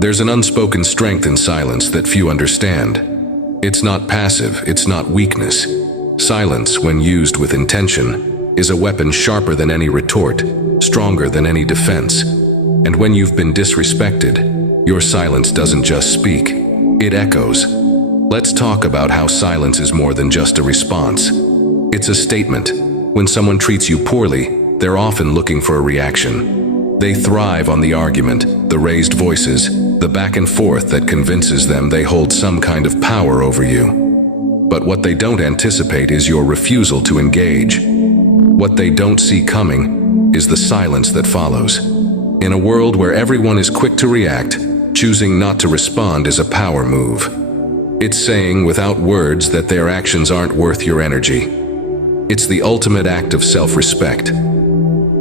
There's an unspoken strength in silence that few understand. It's not passive, it's not weakness. Silence, when used with intention, is a weapon sharper than any retort, stronger than any defense. And when you've been disrespected, your silence doesn't just speak, it echoes. Let's talk about how silence is more than just a response. It's a statement. When someone treats you poorly, they're often looking for a reaction. They thrive on the argument, the raised voices, the back and forth that convinces them they hold some kind of power over you. But what they don't anticipate is your refusal to engage. What they don't see coming is the silence that follows. In a world where everyone is quick to react, choosing not to respond is a power move. It's saying without words that their actions aren't worth your energy. It's the ultimate act of self-respect.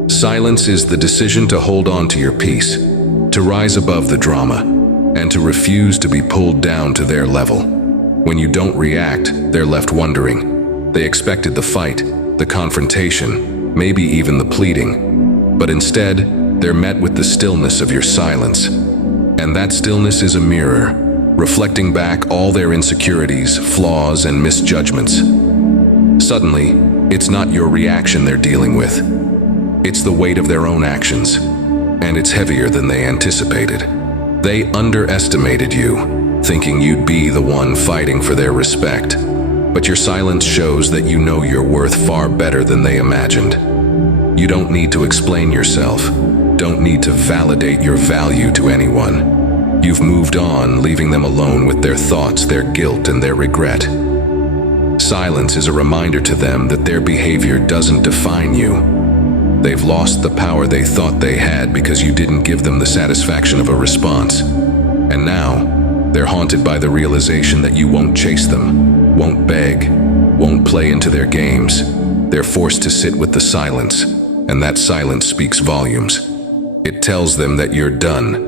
Silence is the decision to hold on to your peace, to rise above the drama, and to refuse to be pulled down to their level. When you don't react, they're left wondering. They expected the fight, the confrontation, maybe even the pleading. But instead, they're met with the stillness of your silence. And that stillness is a mirror, reflecting back all their insecurities, flaws, and misjudgments. Suddenly, it's not your reaction they're dealing with. It's the weight of their own actions, and it's heavier than they anticipated. They underestimated you, thinking you'd be the one fighting for their respect. But your silence shows that you know your worth far better than they imagined. You don't need to explain yourself, don't need to validate your value to anyone. You've moved on, leaving them alone with their thoughts, their guilt, and their regret. Silence is a reminder to them that their behavior doesn't define you. They've lost the power they thought they had because you didn't give them the satisfaction of a response. And now, they're haunted by the realization that you won't chase them, won't beg, won't play into their games. They're forced to sit with the silence, and that silence speaks volumes. It tells them that you're done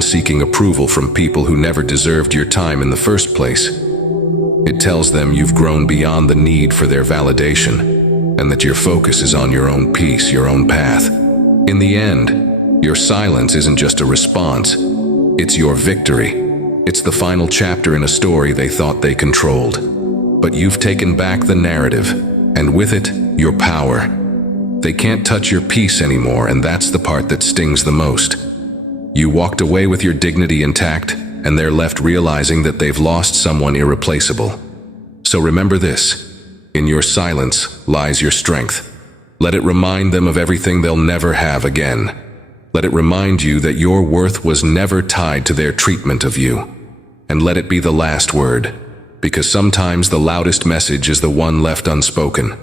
seeking approval from people who never deserved your time in the first place. It tells them you've grown beyond the need for their validation, and that your focus is on your own peace, your own path. In the end, your silence isn't just a response, it's your victory. It's the final chapter in a story they thought they controlled. But you've taken back the narrative, and with it, your power. They can't touch your peace anymore, and that's the part that stings the most. You walked away with your dignity intact, and they're left realizing that they've lost someone irreplaceable. So remember this. In your silence lies your strength. Let it remind them of everything they'll never have again. Let it remind you that your worth was never tied to their treatment of you. And let it be the last word, because sometimes the loudest message is the one left unspoken.